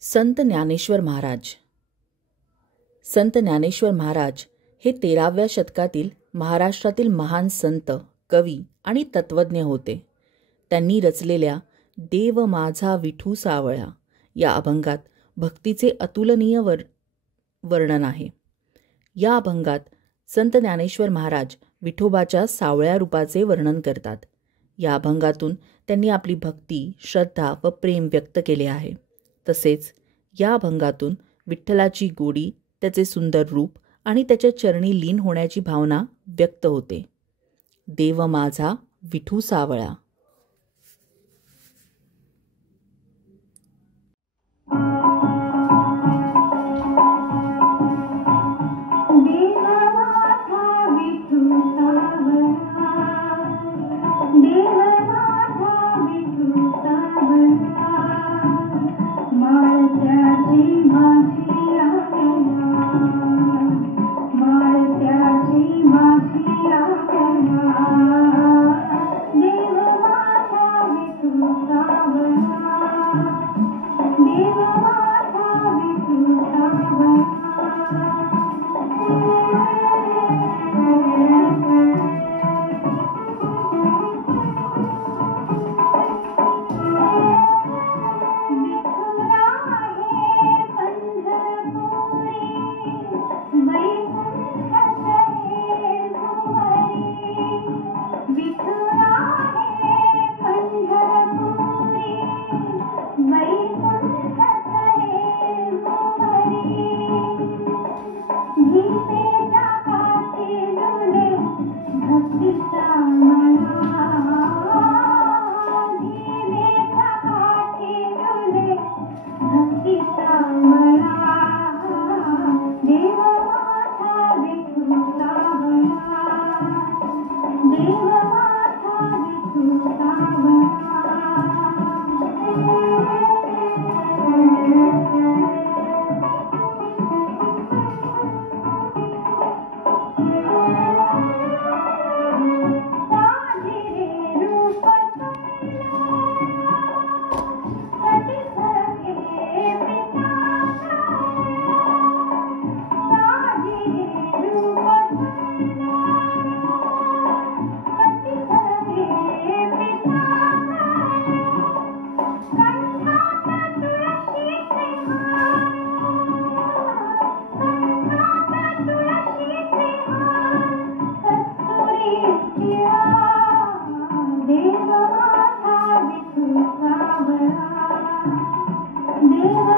संत ज्ञानेश्वर महाराज. संत ज्ञानेश्वर महाराज हे 13व्या शतकातील महाराष्ट्रातील महान संत, कवी आणि तत्त्वज्ञ होते. त्यांनी रचलेल्या देव माझा विठू सावळा या अभंगात भक्तीचे अतुलनीय वर्णन आहे. या अभंगात संत ज्ञानेश्वर महाराज विठोबाच्या सावळ्या रूपाचे वर्णन करतात. या अभंगातून त्यांनी आपली भक्ती, श्रद्धा व प्रेम व्यक्त केले आहे. तसेच या अभंगातून विठ्ठलाची गोडी, त्याचे सुंदर रूप आणि त्याच्या चरणी लीन होण्याची भावना व्यक्त होते. देव माझा विठू सावळा. देव